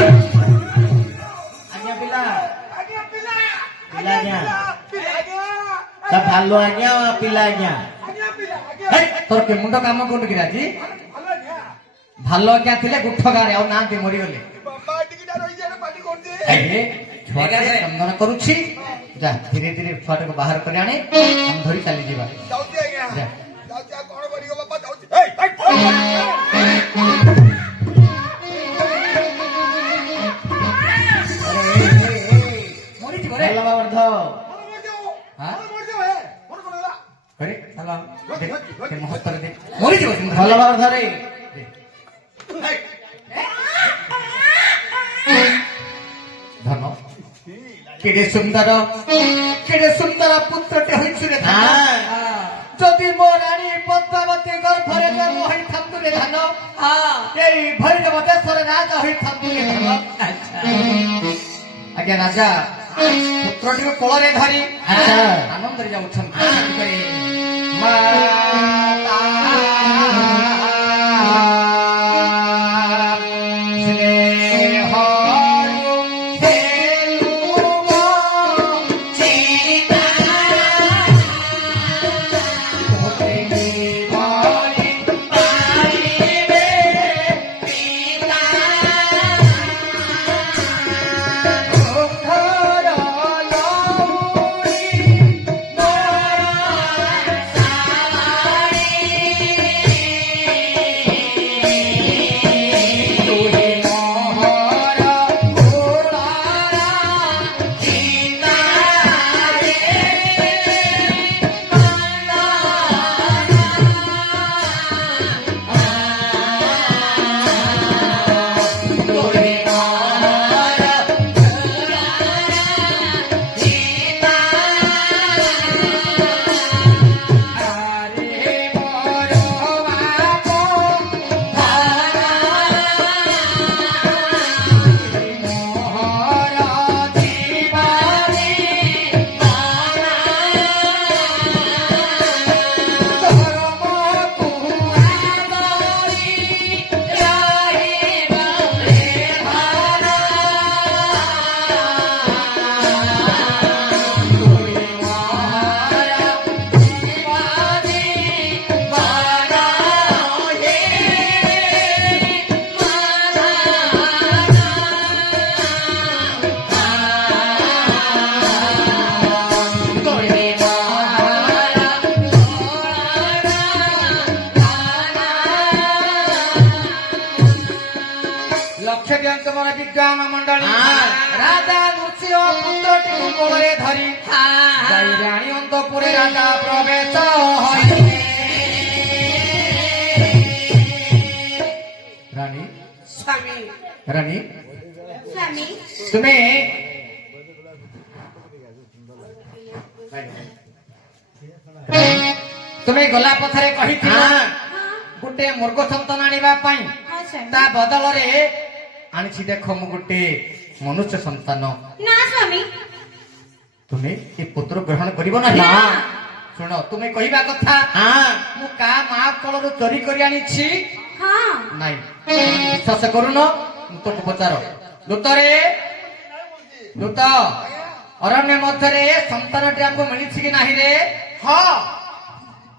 आज्ञा पिला पिला आज्ञा सब भालो आज्ञा पिला आज्ञा तोर के मुंड काम कोन कि राजी भालो आज्ञा थिले गुठ गारे आ नांती मरि गले बाबा टिकिटा रहि जाने पाटी कोन दे ए छुआटा संगन करूछि जा धीरे धीरे छुआटा को बाहर कर आने हम धरी चली जीवा जाउती आज्ञा जा जाउती कोन करियो बाबा जाउती ए मरि जी रे लबा वर्ध हां अरे चला के महत्तर दे मरि जी भलो वर्ध रे धन केडे सुंदर पुत्रटे होइछु रे धन जदि मो रानी पद्मावती गर्भरे जन्म होई थांतु रे धन एई भैरव देशरे राजा होई थांतु रे धन आज्ञा राजा पुत्रटी को कोଳରେ धरी आनंद रे जाउछन करे माता विज्ञान मंडली राजा नृसिंह पुत्रटी को कोଳରେ धरी जाई रानी अंतपुरे राजा प्रवेश रानी स्वामी रानी स्वामी तुम्हें गला पथरे कही गोटे मृग सन्तान आनिबा पई ता बदल रे आनी देख मु गोटे मनुष्य संतान ना स्वामी तुम्हें ये पुत्र ग्रहण करिबो ना सुनो तुम्हें कहबा कथा मु का मा कोलरु चोरी करी आनी छी नाई विश्वास करूनो तो पचार दूतरे दूत अरण्य मध्य संतान टी आपको मिली कि नहीं रे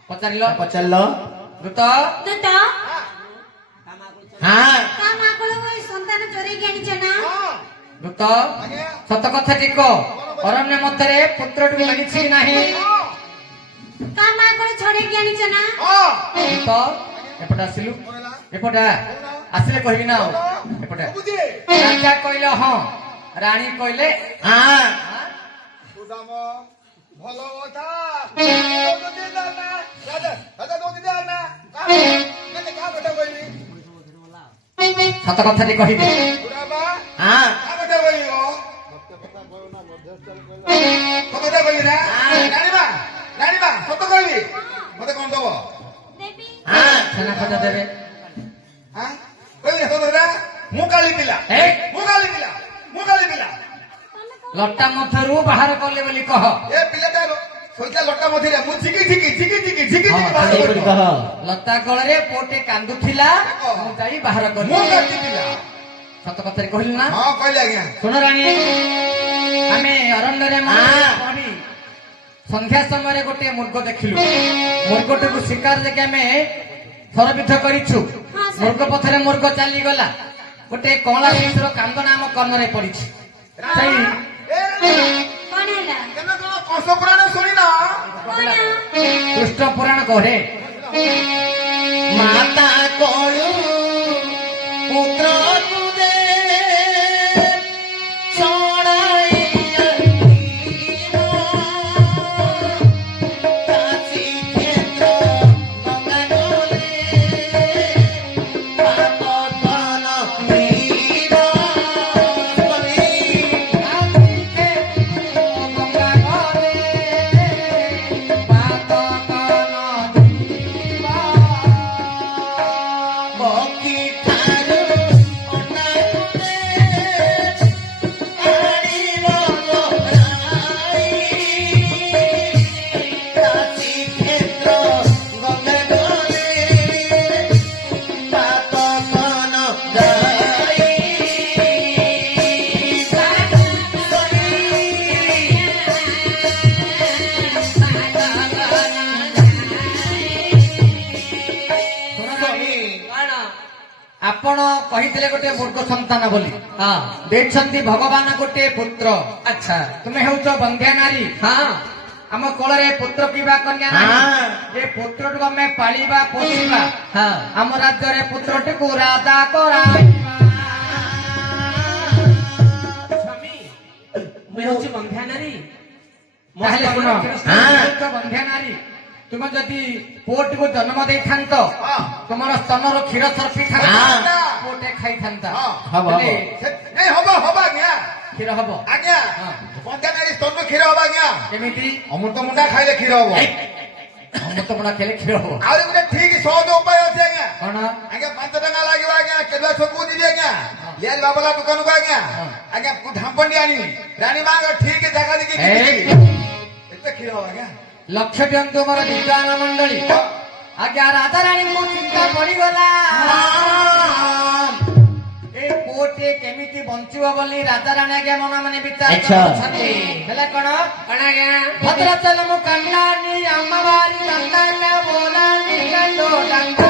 पचार दूत दूत सत कथा टिक अरण्य मध्य पुत्र टी मिली कि नहीं एपटे आसिलु एपटे आसिले कहबी ना एपटे राजा कहले हाँ रानी कहले हाँ भलो था दोदी दाना राजा राजा दोदी दाना मैंने का बेटा कहली सत कथा टी कहि दे बुराबा हां का बेटा कहली हो सत्य कथा बोल ना मध्यस्थल कहली कथा कहली ना रानीबा सत कहली मते कोन दबो देबी हां खाना खजा देबे हां कहली सत रे मु काली पिला लट्टा मथरू बाहर कले बोली कह ए पिलाटा सोचा लट्टा मथरे मु झिकी बाहर लता कळे पोटे कांदुथिला मु जाई बाहर कर मु काटी पिला ସତ କଥାରେ କହିଲି ନା ହଁ କହିଲି ଆଜ୍ଞା ଶୁଣ ରାଣୀ ଆମେ ଅରଣ୍ୟରେ ପହରି ସନ୍ଧ୍ୟା ସମୟରେ ଗୋଟିଏ ମୃଗ ଦେଖିଲୁ ମୃଗଟିକୁ ଶିକାର ଦେଖି ଆମେ ଥରବିଧ କରିଛୁ ମୃଗ ପଥରେ ମୃଗ ଚାଲିଗଲା ଗୋଟେ କଅଁଳା ଶିଶୁର କାନ୍ଦଣା ଆମ କର୍ଣ୍ଣରେ ପଡିଛି ସେଇ କଣ ହେଲା କେବେ କଣ କଂସ ପୁରାଣ ଶୁଣିନ କଣ କୃଷ୍ଣ ପୁରାଣ କହେ ମାତା କଳୁ ପୁତ୍ରକୁ ଦେ ଛଡ଼ାଇଆ କାଶୀ କ୍ଷେତ୍ର ଗଙ୍ଗା ଗଲେ ପାପ ଧନ ବୀର ପକ୍ଷୀ ଠାରୁ ଅନାକୁ ଦେ ଆଣିବ ରାଇ କାଶୀ କ୍ଷେତ୍ର ଗଙ୍ଗା ଗଲେ ପାପ ଧନ ଯାଇ ଆପଣ କହିଥିଲେ ଗୋଟେ ମୂର୍ଖ ସନ୍ତାନ ବୋଲି ଦେଇଛନ୍ତି ଭଗବାନ ଗୋଟେ ପୁତ୍ର ଆଚ୍ଛା ତୁମେ ହେଉଛ ବନ୍ଧ୍ୟା ନାରୀ ଆମ କୋଳରେ ପୁତ୍ର କିମ୍ବା କନ୍ୟା ନାହିଁ ଏ ପୁତ୍ରଟିକୁ ଆମେ ପାଳିବା ପୋଷିବା ଆମ ରାଜ୍ୟରେ ପୁତ୍ରଟିକୁ ରାଜା କରାଇବା ସ୍ୱାମୀ ମୁଁ ହେଉଛି ବନ୍ଧ୍ୟା ନାରୀ ତାହେଲେ ଶୁଣ ବନ୍ଧ୍ୟା ନାରୀ ତୁମେ ଯଦି ପୁଅଟିକୁ ଜନ୍ମ ଦେଇଥାନ୍ତ ତୁମର ସ୍ତନରୁ କ୍ଷୀର ସର୍ପିଥାନ୍ତା ପୁଅଟେ ଖାଇଥାନ୍ତା ହବ ହେଲେ ହବ ହବ ଆଜ୍ଞା କ୍ଷୀର ହବ ଆଜ୍ଞା ପଞ୍ଚା ନାରୀ ସ୍ତନ କ୍ଷୀର ହବ ଆଜ୍ଞା କେମିତି ଅମୃତମୁଣ୍ଡା ଖାଇଲେ କ୍ଷୀର ହବ ଅମୃତଭଣ୍ଡା ଖେଳେ କ୍ଷୀର ହବ ଆହୁରି ଗୋଟେ ଠିକ ସହଜ ଉପାୟ ଅଛି ଆଜ୍ଞା କଣ ଆଜ୍ଞା 5 ଟଙ୍କା ଲାଗିବ ଆଜ୍ଞା କେବେ ଛକକୁ ଯିବି ଆଜ୍ଞା ଲିଆଲ ବାବଲା ଦୋକାନକୁ ଆଜ୍ଞା ଆଜ୍ଞା ଢାମ୍ପଣ୍ଡି ଆଣିବି ରାଣୀ ମାଙ୍କ ଠିକ ଜାଗା ଦେଖି ଏତେ କ୍ଷୀର ହବ ଆଜ୍ଞା ଲକ୍ଷ୍ୟ ଦିଅନ୍ତୁ ମୋର ବିଦ୍ୱାନ ମଣ୍ଡଳୀ ଆଜ୍ଞା ରାଧାରାଣୀଙ୍କୁ ଚିନ୍ତା ପଡିଗଲା ଏ ପୁଅଟିଏ କେମିତି ବଞ୍ଚିବ ବୋଲି ରାଧାରାଣୀ ଆଜ୍ଞା ମନ ମାନେ ବିଚାର କରୁଛନ୍ତି ହେଲେ କଣ ଆଜ୍ଞା ଭଦ୍ରାଚଳ ମୁଁ କାନ୍ଦାନି ଆମ ବାରି କାନ୍ଦାନା ବୋଲାନି କାନ୍ଦୋ ଡାଙ୍ଗା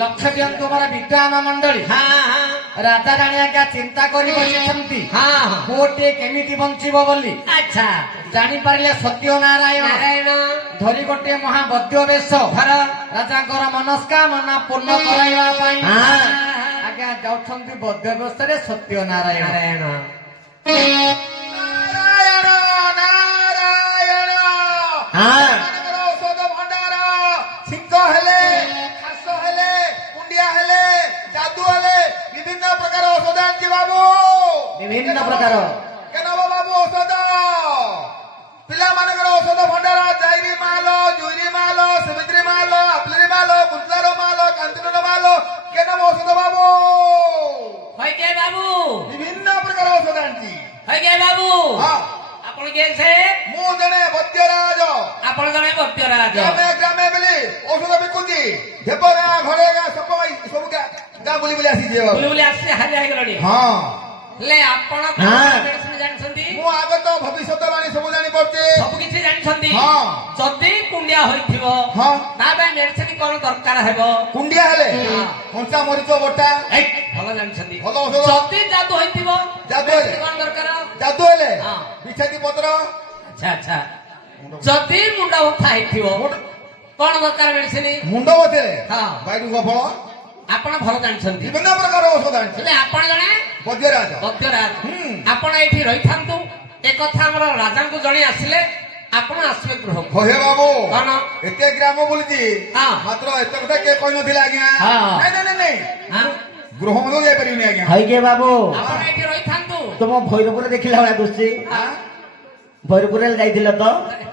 ଲକ୍ଷ୍ୟ ଦିଅନ୍ତୁ ମୋର ବିଦ୍ୱାନ ମଣ୍ଡଳୀ ରାଧାରାଣୀ ଆଜ୍ଞା ଚିନ୍ତା କରି ବସିଛନ୍ତି ପୁଅଟିଏ କେମିତି ବଞ୍ଚିବ ବୋଲି ଆଚ୍ଛା ଜାଣିପାରିଲେ ସତ୍ୟ ନାରାୟଣ ଧରି ଗୋଟେ ମହାବଦ୍ୟ ବେଶ ରାଜାଙ୍କର ମନସ୍କାମନା ପୂର୍ଣ୍ଣ କରାଇବା ପାଇଁ ଆଜ୍ଞା ଯାଉଛନ୍ତି ବଦ୍ୟ ବେଶରେ ସତ୍ୟ ନାରାୟଣ ନାରାୟଣ ନାରାୟଣ ମାନଙ୍କର ଔଷଧ ଭଣ୍ଡାର ଛିଙ୍କ ହେଲେ ଖାସ ହେଲେ କୁଣ୍ଡିଆ ହେଲେ ଯାଦୁ ହେଲେ ବିଭିନ୍ନ ପ୍ରକାର ଔଷଧ ଆଣିଛି ବାବୁ ବିଭିନ୍ନ ପ୍ରକାର କେନ ବାବୁ ଔଷଧ ପିଲାମାନଙ୍କର ଔଷଧ ଭଣ୍ଡାର ଜାଇରି ମାଲ ଜୁଇରି ମାଲ ସୁମିତ୍ରୀ ମାଲ ଆପଲିରି ମାଲ କୁନ୍ତଳାର ମାଲ କାନ୍ତିନର ମାଲ କେନ ଔଷଧ ବାବୁ ହଇକେ ବାବୁ ବିଭିନ୍ନ ପ୍ରକାର ଔଷଧ ଆଣିଛି ହଇକେ ବାବୁ ହଁ ଆପଣ କିଏ ସେ ମୁଁ ଜଣେ ବୈଦ୍ୟରାଜ ଆପଣ ଜଣେ ଭକ୍ତରାଜ ଗ୍ରାମେ ଗ୍ରାମେ ବୋଲି ଔଷଧ ବିକୁଛି ଢେପ ଗାଁ ଘରେ ଗାଁ ସବୁ ଗାଁ ବୁଲି ବୁଲି ଆସିଛି ବାବୁ ବୁଲି ବୁଲି ଆସିছে ହାରିଆ ହେଇଗଲଣି ହଁ ହେଲେ ଆପଣ ମେଡିସିନ ଜାଣିଛନ୍ତି ମୁଁ ଆଗତ ଭବିଷ୍ୟତବାଣୀ ସବୁ ଜାଣିପାରୁଛି ସବୁ କିଛି ଜାଣିଛନ୍ତି ହଁ ଯଦି କୁଣ୍ଡିଆ ହୋଇଥିବ ହଁ ତା ପାଇଁ ମେଡିସିନ କଣ ଦରକାର ହେବ କୁଣ୍ଡିଆ ହେଲେ କଞ୍ଚା ମରିଚ ବଟା ଭଲ ଜାଣିଛନ୍ତି ଭଲ ଔଷଧ ଯଦି ଯାଦୁ ହୋଇଥିବ ଯାଦୁ ହେଲେ କଣ ଦରକାର ଯାଦୁ ହେଲେ ହଁ। ବିଛାତି ପତ୍ର ଆଚ୍ଛା ଆଚ୍ଛା ଯଦି ମୁଣ୍ଡ ବଥା ହେଇଥିବ କଣ ଦରକାର ମେଡିସିନ? ମୁଣ୍ଡ ବଥେରେ ହଁ। ବାୟୁ ସଫଳ ଆପଣ ଭଲ ଜାଣିଛନ୍ତି। ବିଭିନ୍ନ ପ୍ରକାର ଔଷଧ ଆଣିଛି ହେଲେ ଆପଣ ଜଣେ ବୈଦ୍ୟରାଜ ବୈଦ୍ୟରାଜ। ହୁଁ। ଆପଣ ଏଇଠି ରହିଥାନ୍ତୁ। ଏ କଥା ଆମର ରାଜାଙ୍କୁ ଜଣେଇ ଆସିଲେ ଆପଣ ଆସିବେ ଗୃହକୁ। ହେ ବାବୁ କଣ? ଏତେ ଗ୍ରାମ ବୁଲିଛି ହଁ। ମାତ୍ର ଏତେ କଥା କିଏ କହିନଥିଲା ଆଜ୍ଞା। ହଁ। ନାଇଁ ହଁ? ଗୃହ ମଧ୍ୟ ଯାଇପାରିବିନି ଆଜ୍ଞା। ହଇକେ ବାବୁ ଆପଣ ଏଇଠି ରହିଥାନ୍ତୁ। ତୁମ ଭୈରବରେ ଦେଖିଲା ଭଳିଆ ଦୁଶ୍ଚି। ହଁ? ଭୈରପୁରରେ ଯାଇଥିଲ ତ?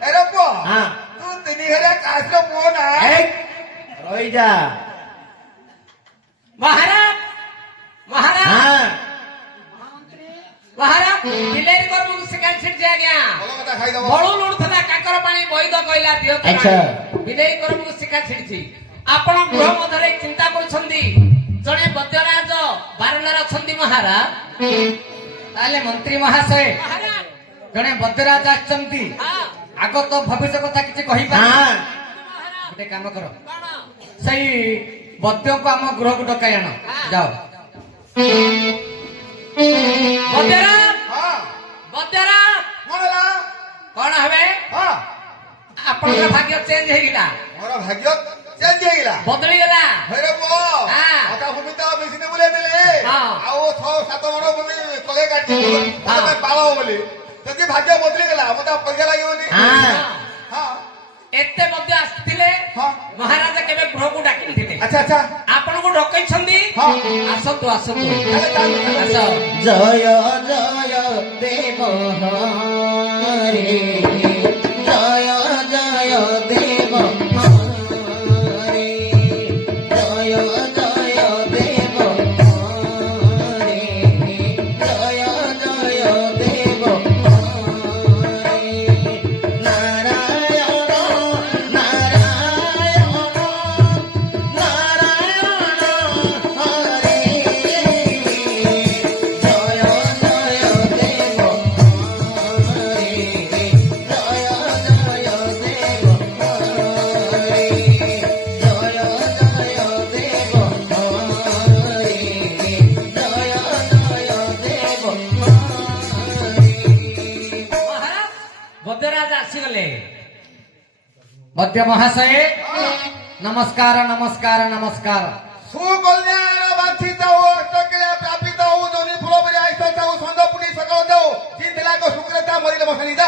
ଏରେ ପୁଅ ହଁ। ତୁ ତିନି ଘରିଆ କାଶର ପୁଅ ନା ଏଇ, ରହିଯା। ମହାରାଜ ମହାରାଜ ହଁ ମହାରାଜ ବିଲେଇ କର୍ମକୁ ଶିକାରି ଛିଡିଛି ଆଜ୍ଞା। ଭଲ କଥା ଖାଇଦବ ବଳୁ ଲୁଣୁଥିଲା କାକର ପାଣି ବୈଦ କହିଲା ଦିଅ ତ ଆଚ୍ଛା। ପାଣି। ବିଲେଇ କର୍ମକୁ ଶିକାରି ଛିଡିଛି। ଆପଣ ଗୃହ ମଧ୍ୟରେ ଚିନ୍ତା କରୁଛନ୍ତି ଜଣେ ବୈଦ୍ୟରାଜ ବାରଣ୍ଡାରେ ଅଛନ୍ତି ମହାରାଜ। ତାହେଲେ ମନ୍ତ୍ରୀ ମହାଶୟ ମହାରାଜ ଜଣେ ବୈଦ୍ୟରାଜ ଆସିଛନ୍ତି। ହଁ। ଆଗ ତ ଭବିଷ୍ୟ କଥା କିଛି କହିପାର। ଗୋଟେ କାମ କର, କଣ? ସେଇ ବୈଦ୍ୟକୁ ଆମ ଗୃହକୁ ଡକାଇ ଆଣ। ଯାଅ। ବୈଦ୍ୟରାଜ ହଁ ବୈଦ୍ୟରାଜ କଣ ହେଲା କଣ ହେବେ? ହଁ ଆପଣଙ୍କର ଭାଗ୍ୟ ଚେଞ୍ଜ ହେଇଗଲା, ମୋର ଭାଗ୍ୟ ଚେଞ୍ଜ ହେଇଗଲା ବଦଳିଗଲା। ହଇରେ ପୁଅ ହଁ। ଅଧା ଭୂମି ତ ମେସିନ ବୁଲେଇ ଦେଲେ ହଁ। ଆଉ 6-7 ମଣ ଭୂମି ତଳେ କାଟି ହଁ। ପାଳ ବୋଲି ଯଦି ଭାଗ୍ୟ ବଦଳିଗଲା ମତେ ଆଉ ପଇସା ଲାଗିବନି। ହଁ। ହଁ ଏତେ ମଧ୍ୟ ଆସିଥିଲେ ହଁ ମହାରାଜା କେବେ ଗୃହକୁ ଡାକିଥିଲେ। ଆଚ୍ଛା ଆଚ୍ଛା ଆପଣଙ୍କୁ ଡକେଇଛନ୍ତି। ହଁ। ଆସନ୍ତୁ ଆସନ୍ତୁ ତାହେଲେ ଚାଲୁ, ଚାଲୁ। ଆସ। ଜୟ ଜୟ ଦେବ ହରେ, ଜୟ ଜୟ ଦେବ ହରେ, ଜୟ ଜୟ ଦେବ ହରେ, ଜୟ ଜୟ ଦେବ ହରେ। ନାରାୟଣ ନାରାୟଣ ନାରାୟଣ ହରେ, ଜୟ ଜୟ ଦେବ ହରେ, ଜୟ ଜୟ ଦେବ ହରେ, ଜୟ ଜୟ ଦେବ ହରେ, ଜୟ ଜୟ ଦେବ ହରେ। ବୈଦ୍ୟରାଜ ଆସିଗଲେ। ବୈଦ୍ୟ ମହାଶୟ ନମସ୍କାର ନମସ୍କାର ନମସ୍କାର। ସୁକଲ୍ୟାଣ ବାଞ୍ଛିତ ହଉ ଅଷ୍ଟକିଳା ପ୍ରାପିତ ହଉ ଯୋନି ଫୁଲ ପରି ଆଇସ ତାଉ ସନ୍ଦ ପୁଣି ସକାଳ ଦେଉ ଚିନ୍ତିଲା କ ସୁକ୍ରେତା ମରିଲେ ବସାନି ଯା।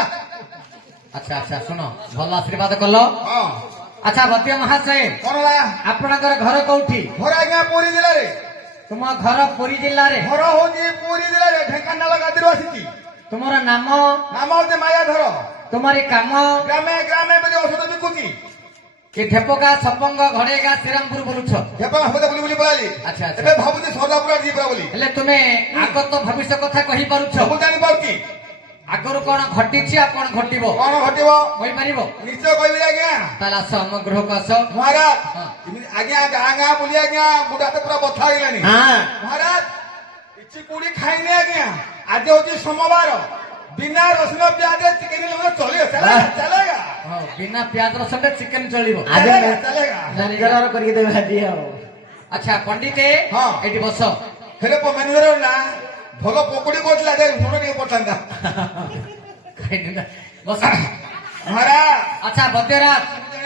ଆଚ୍ଛା ଆଚ୍ଛା ଶୁଣ, ଭଲ ଆଶୀର୍ବାଦ କଲ। ହଁ ଆଚ୍ଛା ବୈଦ୍ୟ ମହାଶୟ କଣ ହେଲା ଆପଣଙ୍କର ଘର କୋଉଠି? ଘର ଆଜ୍ଞା ପୁରୀ ଜିଲ୍ଲାରେ। ତୁମ ଘର ପୁରୀ ଜିଲ୍ଲାରେ। ଘର ହଉଛି ପୁରୀ ଜିଲ୍ଲାରେ ଢେଙ୍କାନାଳ ଗାଦିରୁ ଆସିଛି। ତୁମର ନାମ, ନାମ ହଉଛି ମାୟାଧର। ତୁମରି କାମ ଗ୍ରାମେ ଗ୍ରାମେ ବୋଲି ଔଷଧ ବିକୁଛି। କି ଢେପକା ସପଙ୍ଗ ଘଡେଗା ଶ୍ରୀରାମପୁର ବୁଲୁଛ? ହେବା ହବ ବୁଲି ବୁଲି ପଳାଲି। ଆଚ୍ଛା, ଆଚ୍ଛା। ଏବେ ଭାବୁଛି ସଦାପୁରା ଯିବା ବୋଲି। ହେଲେ ତୁମେ ଆଗତ ଭବିଷ୍ୟ କଥା କହିପାରୁଛ? ସବୁ ଜାଣିପାରୁଛି ଆଗରୁ କଣ ଘଟିଛି ଆଉ କଣ ଘଟିବ କଣ ଘଟିବ କହିପାରିବ? ନିଶ୍ଚୟ କହିବି ଆଜ୍ଞା। ତାହେଲେ ଆସ ଆମ ଗୃହକୁ ଆସ। ମହାରାଜ ହଁ। ଏମିତି ଆଜ୍ଞା ଗାଁ ଗାଁ ବୁଲି ଆଜ୍ଞା ଗୋଟା ହାତ ପୁରା ବଥା ହେଇଗଲାଣି। ମହାରାଜ କିଛି କୋଉଠି ଖାଇନି ଆଜ୍ଞା। ଆଜି ହଉଛି ସୋମବାର। ବିନା ରସୁଣ ପିଆଜ ଚିକେନ ଚଳିବ ଚାଲେଗା ହଁ, ବିନା ପିଆଜ ରସୁଣରେ ଚିକେନ ଚଳିବ। ଚାଲେଗା। ମ୍ୟାନେଜର କରିକି ଦେବେ ଆଜି ଆଉ। ଆଚ୍ଛା ପଣ୍ଡିତେ ହଁ। ଏଇଠି ବସ। ହେଲେ ମ୍ୟାନେଜର ନା ଭଲ ପକୁଡି କରୁଥିଲା ଯେ ଲୁଣ ଟିକେ ପଡିଥାନ୍ତା। ବସ। ମହାରାଜ ଆଚ୍ଛା ବୈଦ୍ୟରାଜ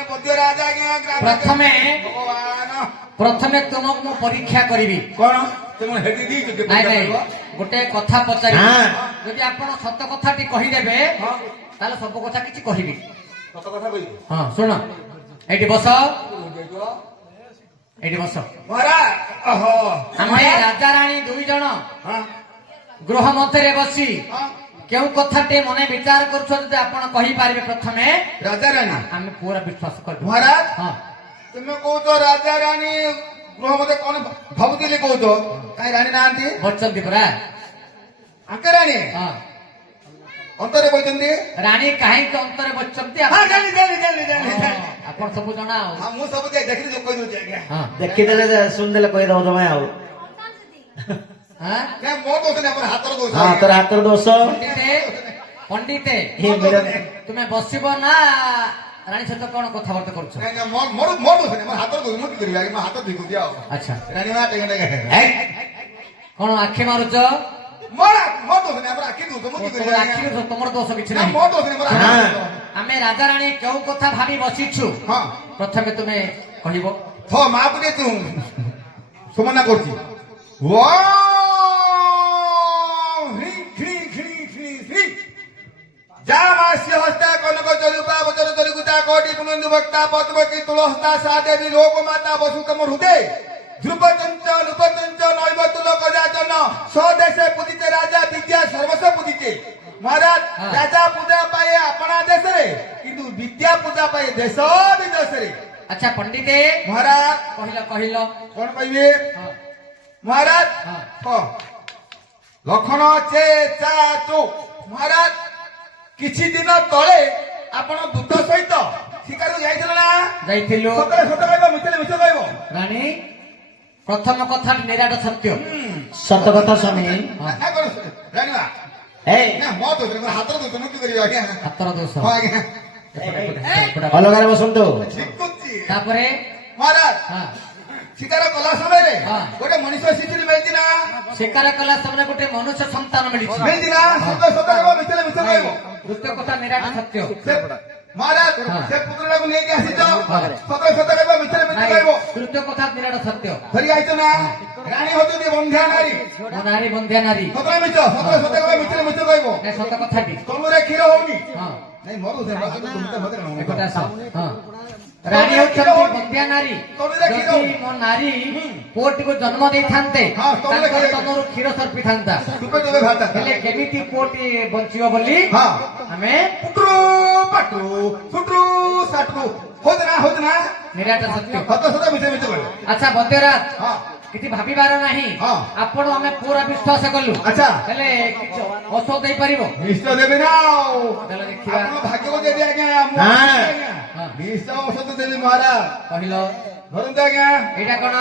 ବୈଦ୍ୟରାଜ ଆଜ୍ଞା ଗ୍ରାମ ପ୍ରଥମେ ଭଗବାନ ପ୍ରଥମେ ତୁମକୁ ମୁଁ ପରୀକ୍ଷା କରିବି। କଣ ତୁମ ହେଠି ଦେଇଛୁ କି ନାଇଁ ନାଇଁ, ପଚାରିବ? ଗୋଟେ କଥା ପଚାରିବି। ହଁ। ଯଦି ଆପଣ ସତ କଥାଟି କହିଦେବେ ହଁ। ତାହେଲେ ସବୁ କଥା କିଛି କହିବି। ସତ କଥା କହିବି ହଁ ଶୁଣ, ଏଇଠି ବସ, ଏଇଠି ବସ। ମହାରାଜ ଓହୋ ଆମେ ରାଜା ରାଣୀ ଦୁଇ ଜଣ ହଁ ଗୃହ ମଧ୍ୟରେ ବସି ହଁ କେଉଁ କଥାଟେ ମନେ ବିଚାର କରୁଛନ୍ତି ଯଦି ଆପଣ କହିପାରିବେ ପ୍ରଥମେ, ରାଜାରାଣୀ ଆମେ ପୁରା ବିଶ୍ୱାସ କରିବୁ। ମହାରାଜ ହଁ ତୁମେ କହୁଛ ରାଜାରାଣୀ ଗୃହ ମତେ କଣ ଭାବୁଥିଲି କହୁଛ କାହିଁ ରାଣୀ ନାହାନ୍ତି? ବସିଛନ୍ତି ପରା। ଆଙ୍କେ ରାଣୀ ହଁ, ଅନ୍ତରେ ବଇଛନ୍ତି। ରାଣୀ କାହିଁକି ଅନ୍ତରେ ବସିଛନ୍ତି ହଁ ଜାଣିଲି। ଆପଣ ସବୁ ଜଣା ଆଉ। ହଁ ମୁଁ ସବୁ ଯାଇ ଦେଖିଲି କହିଦଉଛି ଆଜ୍ଞା। ହଁ ଦେଖିଦେଲେ ଶୁଣିଦେଲେ କହିଦବ ତମେ ଆଉ। ହଁ? ନା ମୋ ଦୋଷ ନାହିଁ ମୋର ହାତର ଦୋଷ। ହଁ ତୋର ହାତର ଦୋଷ। ପଣ୍ଡିତେ ପଣ୍ଡିତେ ଏ ମିଳ- ତୁମେ ବସିବ ନା ରାଣୀ ସହିତ କଣ କଥାବାର୍ତ୍ତା କରୁଛ? ନାଇଁ, ନାଇଁ, ମୋର ଦୋଷ ନାହିଁ ମୋର ହାତର ଦୋଷ। ମୁଁ କି କରିବି ଆଜ୍ଞା ମୋ ହାତ ଦେଖୁଛି ଆଉ ଆଚ୍ଛା, ରାଣୀ ମା ଟେଙ୍ଗେ ଏଇ, କଣ ଆଖି ମାରୁଛ? ମୋର ଦୋଷ ନାହିଁ ଆମର ଆଖି ଦୋଷ ମୁଁ କି କରିବି ତମର ଆଜ୍ଞା? ଆଖିରୁ ତମର ଦୋଷ କିଛି ନା ନାହିଁ। ମୋ ଦୋଷ ନାହିଁ ମୋର ହଁ। ହାତ ଦୋଷ। ଆମେ ରାଜା ରାଣୀ କେଉଁ କଥା ଭାବି ବସିଛୁ ହଁ ପ୍ରଥମେ ତୁମେ କହିବ। ଥ ମା ପୁଟେ ତୁ ସମାନା କରୁଛି যা মাসি হস্তা কনক জলুপা বচর জলুকুতা কোটি পুনন্দু ভক্তা পদ্মবতী তুলহস্তা সা দেবী লোক মাতা বসু তম হৃদয় ধ্রুপচঞ্চ নূপচঞ্চ নৈব তুলক যাচন স্বদেশে পুজিতে রাজা বিদ্যা সর্বস্ব পুজিতে মহারাজ রাজা পূজা পায়ে আপনা দেশে কিন্তু বিদ্যা পূজা পায়ে দেশ বিদেশে আচ্ছা পণ্ডিতে মহারাজ କହିଲ କହିଲ কোন কইবে ହଁ, মহারাজ ହଁ। লক্ষণ চে চা চো মহারাজ କିଛି ଦିନ ତଳେ ଆପଣ ଦୂତ ସହିତ ଶିକାରକୁ ଯାଇଥିଲେ ନା ଯାଇଥିଲୁ ସତରେ ସତ କହିବ ମିଛରେ ମିଛ କହିବ ରାଣୀ ପ୍ରଥମ କଥା ନିରାଟ ସତ୍ୟ। ସତ କଥା ସ୍ୱାମୀ। ନା କଣ ଜାଣିବା ଏଇ ନା ମୋ ଦୋଷ ନୁହେଁ, ହାତର ଦୋଷ ନୁହେଁ, କି କରିବ ଆଜ୍ଞା ହାତର ଦୋଷ। ହଁ ଆଜ୍ଞା ଅଲଗାରେ ବସନ୍ତୁ। ଶିଖୁଛି ତାପରେ ମହାରାଜ ହଁ, ଶିକାର କଲା ସମୟରେ ହଁ। ଗୋଟେ ମଣିଷ ଶିଶୁରି ମିଳିଛି ନା ଶିକାର କଲା ସମୟରେ ଗୋଟେ ମନୁଷ୍ୟ ସନ୍ତାନ ମିଳିଛି। ମିଳିଛି ନା ସତ ସତ କହିବ ମିଛରେ ମିଛ କହିବ ଦ୍ୱିତୀୟ କଥା ନିରାଟ ସତ୍ୟ। ସେ- ମହାରାଜ ହଁ। ସେ ପୁତ୍ରଟାକୁ ନେଇକି ଆସିଛ ହଁ। ସତରେ ସତ କହିବ ମିଛରେ ମିଛ ନାଇଁ, କହିବ ତୃତୀୟ କଥା ନିରାଟ ସତ୍ୟ। ଧରି ଆଇଛ ନା ରାଣୀ ହଉଛନ୍ତି ବନ୍ଧ୍ୟା ନାରୀ ମୋ ନାରୀ ବନ୍ଧ୍ୟା ନାରୀ। ସତରେ ମିଛ ସତରେ ସତ କହିବ ମିଛରେ ମିଛ କହିବ ନାଇଁ, ସତ କଥାଟି। ତମରେ କ୍ଷୀର ହଉନି ହଁ, ନାଇଁ ମରୁ ଏକଥା ଆସ। ହଁ, ରାଣୀ ହେଉଛନ୍ତି ବନ୍ଧ୍ୟା ନାରୀ। ଯଦି ମୋ ନାରୀ ପୁଅଟିକୁ ଜନ୍ମ ଦେଇଥାନ୍ତେ ହଁ, ତମରେ ତାଙ୍କ କ୍ଷୀର- ତନରୁ କ୍ଷୀର ସର୍ପିଥାନ୍ତା। ତୁମେ ତୁମେ ଭାତ ହେଲେ କେମିତି ପୁଅଟି ବଞ୍ଚିବ ବୋଲି ହଁ ଆମେ ପୁଟ୍ରୁ ପାଟ୍ରୁ ସୁଟ୍ରୁ ସାଟ୍ରୁ ହଉଛି ନା ନିରାଟ ସତ୍ୟ। ସତ ସତ ମିଛ ମିଛ କହିବ ଆଚ୍ଛା ବଦ୍ୟରାଜ ହଁ କିଛି ଭାବିବାର ନାହିଁ। ହଁ। ଆପଣ ଆମେ ପୁରା ବିଶ୍ୱାସ କଲୁ। ଆଚ୍ଛା ହେଲେ କିଛି ଔଷଧ ଦେଇପାରିବ? ନିଶ୍ଚୟ ଦେବି ନା ଆଉ ତାହେଲେ ଦେଖିବା। ଆପଣ ଭାଗ୍ୟକୁ ଦେବି ଆଜ୍ଞା ମୁଁ ହଁ। ଆସିବି ଆଜ୍ଞା ହଁ। ନିଶ୍ଚୟ ଔଷଧ ଦେବି ମହାରାଜ କହିଲ ଧରନ୍ତୁ ଆଜ୍ଞା ଏଇଟା କଣ?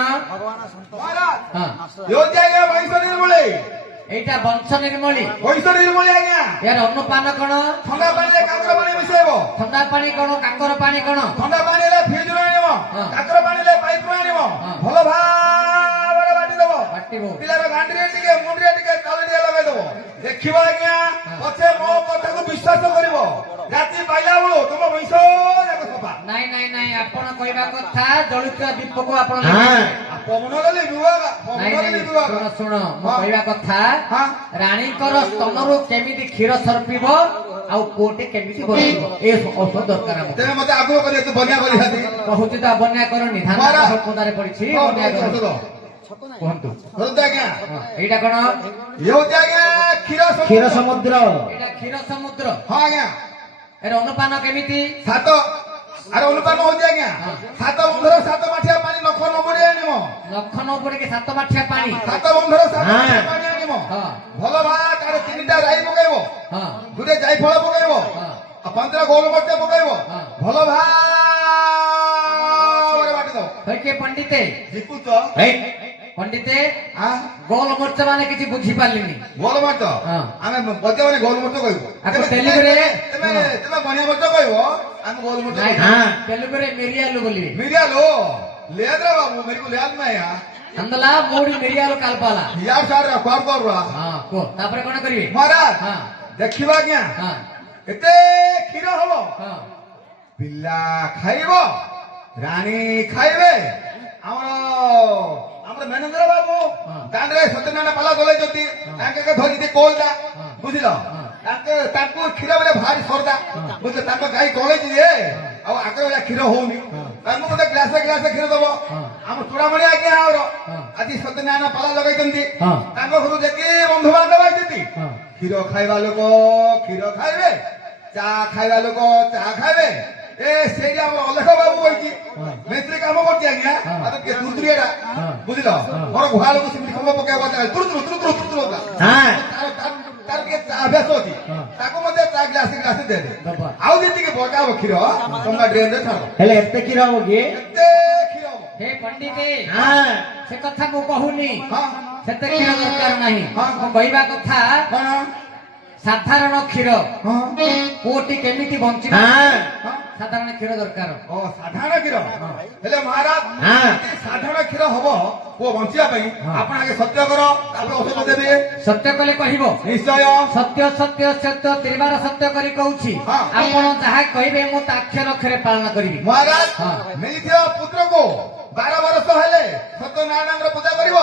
ମହାରାଜ ହଁ, ହେଉଛି ଆଜ୍ଞା ବୈଶ ନିର୍ମୂଳି ଏଇଟା ବଂଶ ନିର୍ମଳି। ବୈଶ ନିର୍ମୂଳି ଆଜ୍ଞା ଏହାର ଅନୁପାନ କଣ? ଥଣ୍ଡା ପାଣିରେ କାକର ପାଣି ମିଶାଇବ ଥଣ୍ଡା ପାଣି କଣ? କାକର ପାଣି କଣ? ଥଣ୍ଡା ପାଣିରେ ଫ୍ରିଜରୁ ଆଣିବ ହଁ। କାକର ପାଣିରେ ପାଇପରୁ ଆଣିବ ହଁ। ଭଲ ଭାବରେ ବାଟି ଦବ ବାଟିବ। ପିଲାର ଗାଣ୍ଡିରେ ଟିକେ ମୁଣ୍ଡିରେ ଟିକେ ତାଳି ଟିକେ ଲଗେଇଦବ ଦେଖିବ ଆଜ୍ଞା ପଛେ ମୋ କଥାକୁ ବିଶ୍ୱାସ କରିବ ରାତି ପାଇଲା ବେଳୁ ତୁମ ବଂଶ ଯାକ ସଫା ନାଇଁ ନାଇଁ ନାଇଁ, ଆପଣ କହିବା କଥା ଜଳୁଥିବା ଦୀପକୁ ଆପଣ ହଁ। ଆଉ ପବନରେ ଲିଭିବ ନାଇଁ ପବନରେ ନାଇଁ, ଲିଭିବ ଶୁଣ ଶୁଣ, ମୁଁ ହଁ। କହିବା କଥା ହଁ। ରାଣୀଙ୍କର ସ୍ତନରୁ କେମିତି କ୍ଷୀର ସର୍ପିବ ଆଉ ପୁଅଟି କେମିତି ବଞ୍ଚିବ ଏ ଔଷଧ ଦରକାର ଆମକୁ। ତେବେ ମତେ ଆଗକୁ କରି ତୁ ବନ୍ୟା କରିଥାନ୍ତି କହୁଛି ତ ବନ୍ୟା କରନି, ଧାନ ମହାରାଜ। ଚାଷ ପଦାରେ ପଡିଛି, ବନ୍ୟା କରନି। କୁହନ୍ତୁ। ଧରନ୍ତୁ ଆଜ୍ଞା ହଁ, ଏଇଟା କଣ? ଇଏ ହଉଛି ଆଜ୍ଞା କ୍ଷୀର କ୍ଷୀର ସମୁଦ୍ର। ସମୁଦ୍ର। ଏଇଟା କ୍ଷୀର ସମୁଦ୍ର। ହଁ ଆଜ୍ଞା ଏର ଅନୁପାନ କେମିତି? ସାତ ଆରେ ଅନୁପାନ ହଉଛି ଆଜ୍ଞା ହଁ। ସାତ ବନ୍ଧର ସାତ ମାଠିଆ ପାଣି ନଖ ନବୁଡି ଆଣିବ ଲକ୍ଷ ନବୁଡ଼ିକି 7 ମାଠିଆ ପାଣି। ସାତ ବନ୍ଧର ସାତ ହଁ। ମାଠିଆ ପାଣି ଆଣିବ ହଁ, ଭଲ ତାର 3ଟା ରାଇ ପକେଇବ ହଁ, ଦୁଟେ ଜାଇଫଳ ପକେଇବ ହଁ, ଆଉ 5ଟା ଗୋଲମରିଚ ପକେଇବ ହଁ। ଭଲ ଭାବରେ ବାଟି ଦବ ହୋଇକି ପଣ୍ଡିତେ ଜିକୁଛ ଏଇ ପଣ୍ଡିତେ ଆଁ ଗୋଲ ମରିଚ ମାନେ କିଛି ବୁଝିପାରିଲିନି। ଗୋଲମରିଚ ହଁ। ଆମେ ବଜା ମାନେ ଗୋଲମରିଚ କହିବୁ ଆକୁ ତେବେ ତେଲୁଗୁରେ- ତେବେ ହଁ। ତେବେ ବଣିଆ ମରିଚ କହିବ ଆମେ ଗୋଲମରିଚ ନାଇଁ, କହିବୁ ହଁ। ତେଲୁଗୁରେ ମିରିଆଲୁ ବୋଲିବେ। ମିରିଆलो లేదురా బాబు మీకు లేదన్నాయా అందులా 3 మిరియాలు కలపాలా. యార్ సార్ కార్ కర్రా ହଁ କୁହ ତାପରେ କଣ କରିବେ? మహారాజ్ ହଁ, ଦେଖିବା ଆଜ୍ଞା ହଁ, ଏତେ କ୍ଷୀର ହବ ହଁ, ପିଲା ଖାଇବ ରାଣୀ ଖାଇବେ ଆମର ଆମର ମେନେଜର ବାବୁ ହଁ। ଦାଣ୍ଡରେ ସତ୍ୟନାରାୟଣ ପାଲା ଚଲେଇଛନ୍ତି ତାଙ୍କେ ଧରିକି କୋଲଟା ହଁ। ବୁଝିଲ ହଁ। ତାଙ୍କୁ କ୍ଷୀର ବେଲେ ଭାରି ସରଦା ବୁଝିଲ ତାଙ୍କ ଗାଈ କଳେଇଛି ଯେ ଆଉ ଆଗ ଭଳିଆ କ୍ଷୀର ହଉନି ତାଙ୍କୁ ଗୋଟେ ଗ୍ଲାସେ କ୍ଷୀର ଦବ ହଁ। ଆମ ଚୂଡାମଣି ଆଜ୍ଞା ଆମର ହଁ। ଆଜି ସତ୍ୟନାରାୟଣ ପାଲା ଲଗେଇଛନ୍ତି ହଁ। ତାଙ୍କ ଘରୁ ଯେତିକି ବନ୍ଧୁବାନ୍ଧବ ଆଇଛନ୍ତି ହଁ। କ୍ଷୀର ଖାଇବା ଲୋକ କ୍ଷୀର ଖାଇବେ ଚା ଖାଇବା ଲୋକ ଚା ଖାଇବେ ଏ ସେଇଠି ଆମର ଅଲେଖ ବାବୁ କହିଛି ମିସ୍ତ୍ରୀ କାମ କରୁଛି ଆଜ୍ଞା ହଁ। ଆଉ କିଏ ତୁରୁତୁରିଆଟା ହଁ। ବୁଝିଲ ମୋର ଗୁହାଳକୁ ସେମିତି ଖମ୍ବ ପକେଇବା ତୁରୁ ହଁ। ତାର ଟିକେ ଚା ଅଭ୍ୟାସ ଅଛି ହଁ। ତାକୁ ମଧ୍ୟ ଚା ଗ୍ଲାସେ ଦେଇଦେ ଦବା। ଆଉ ଯେତିକି ବଚାବ କ୍ଷୀର ତମା ଡ୍ରେନରେ ଛାଡ ହେଲେ ଏତେ କ୍ଷୀର ହବ କି? ଏତେ କ୍ଷୀର ହବ ହେ ପଣ୍ଡିତେ ହଁ। ସେ କଥା ମୁଁ କହୁନି, ହଁ ସେତେ କ୍ଷୀର ଦରକାର ନାହିଁ। ହଁ। ମୁଁ କହିବା କଥା କଣ ସାଧାରଣ କ୍ଷୀର ହଁ ପୁଅଟି କେମିତି ବଞ୍ଚିବ ହଁ। ହଁ ସାଧାରଣ କ୍ଷୀର ଦରକାର। ଓ ସାଧାରଣ କ୍ଷୀର ହେଲେ ମହାରାଜ ହଁ। ଯଦି ସାଧାରଣ କ୍ଷୀର ହବ ପୁଅ ବଞ୍ଚିବା ପାଇଁ ଆପଣ ଆଗେ ସତ୍ୟ କର ତାପରେ ଔଷଧ ଦେବେ ସତ୍ୟ କଲେ କହିବ ନିଶ୍ଚୟ ସତ୍ୟ ସତ୍ୟ ସତ୍ୟ ତିନିବାର ସତ୍ୟ କରି କହୁଛି ହଁ। ଆପଣ ଯାହା କହିବେ ମୁଁ ତା ଅକ୍ଷର ଅକ୍ଷରେ ପାଳନ କରିବି ମହାରାଜ ହଁ। ମିଳିଥିବା ପୁତ୍ରକୁ 12 ବର୍ଷ ହେଲେ ସତ୍ୟନାରାୟଣଙ୍କର ପୂଜା କରିବ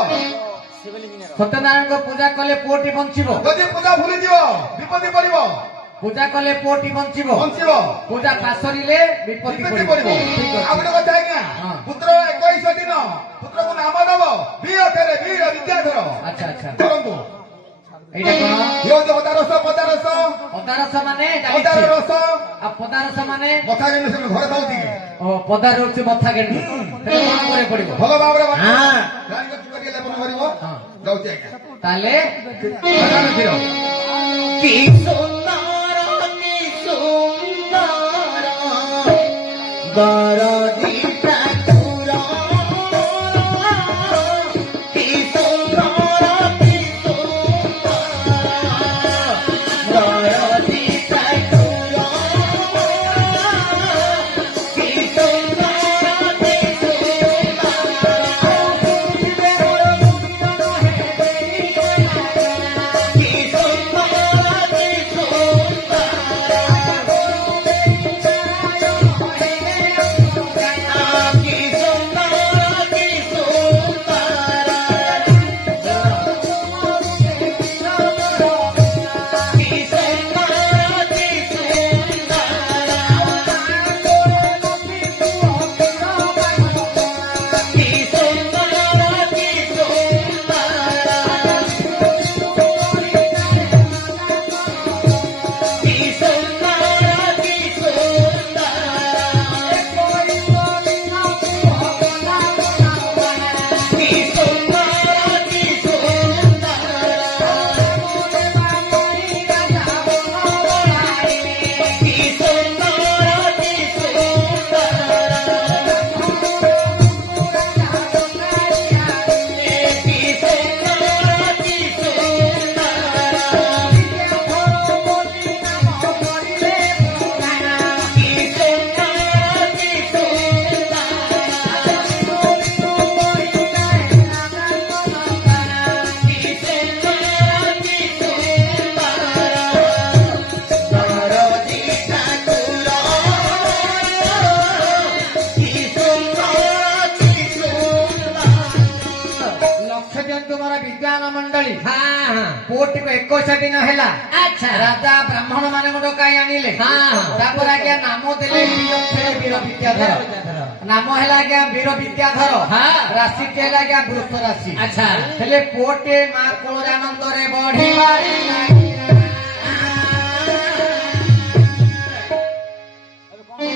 ସତ୍ୟନାରାୟଣଙ୍କ ପୂଜା କଲେ ପୁଅଟି ବଞ୍ଚିବ ଯଦି ପୂଜା ଭୁଲିଯିବ ବିପତ୍ତି ପଡିବ ପୂଜା କଲେ ପୁଅଟି ବଞ୍ଚିବ ବଞ୍ଚିବ ପୂଜା ପାସରିଲେ ବିପତ୍ତି ବିପତ୍ତି ପଡିବ ପଡିବ ଠିକ ଆଉ ଅଛି ଗୋଟେ କଥା ଆଜ୍ଞା ହଁ। ପୁତ୍ର 21 ଦିନ ପୁତ୍ରକୁ ନାମ ଦବ ବୀର ବିଦ୍ୟାଧର ଆଚ୍ଛା ଆଚ୍ଛା କରନ୍ତୁ ଏଇଟା କଣ ଇଏ ହଉଛି ଅଦାରସ ପଦାରସ ପଦାରସ ମାନେ ଅଦାର ଜାଣିଛି ରସ ଆଉ ପଦାରସ ମାନେ କଥା କିନ୍ତୁ ସେ ଘରେ ଥାଉଛି କି ଓ ପଦାର ହଉଛି ମଥା ଗେଣ୍ଡୁ ସେଟା କଣ କରିବାକୁ ପଡିବ ଭଲ ଭାବରେ ହଁ। କରିକି ଲେପନ କରିବ ହଁ। ଯାଉଛି ଆଜ୍ଞା ତାହେଲେ ପ୍ରଧାନ କ୍ଷୀର। କି ସୁନ୍ଦର କି ସୁନ୍ଦର ଦରଦି ଠାକୁର କି ସୁନ୍ଦର କି ସୁନ୍ଦର ଦରଦି ଠାକୁର କି ସୁନ୍ଦର କି ଲକ୍ଷ୍ୟ ଦିଅନ୍ତୁ ମୋର ବିଦ୍ୱାନ ମଣ୍ଡଳୀ ହଁ ହଁ ପୁଅଟିକୁ 21 ଦିନ ହେଲା ଆଚ୍ଛା ରାଜା ବ୍ରାହ୍ମଣ ମାନଙ୍କୁ ଡକାଇ ଆଣିଲେ ହଁ। ତାପରେ ଆଜ୍ଞା ନାମ ଦେଲେ ବୀର ଅକ୍ଷରେ ବୀର ବିଦ୍ୟାଧର ନାମ ହେଲା ଆଜ୍ଞା ବୀର ବିଦ୍ୟାଧର ହଁ। ରାଶିଟି ହେଲା ଆଜ୍ଞା ବୃଷ ରାଶି ଆଚ୍ଛା ହେଲେ ପୁଅଟିଏ ମା କୋଳରେ ଆନନ୍ଦରେ ବଢିବାରେ ଲାଗିଲା।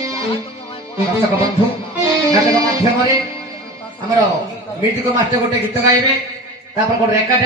ଦର୍ଶକ ବନ୍ଧୁ ନାଟକ ମାଧ୍ୟମରେ ଆମର ମ୍ୟୁଜିକ ମାଷ୍ଟର ଗୋଟେ ଗୀତ ଗାଇବେ ତାପରେ ଗୋଟେ ରେକର୍ଡ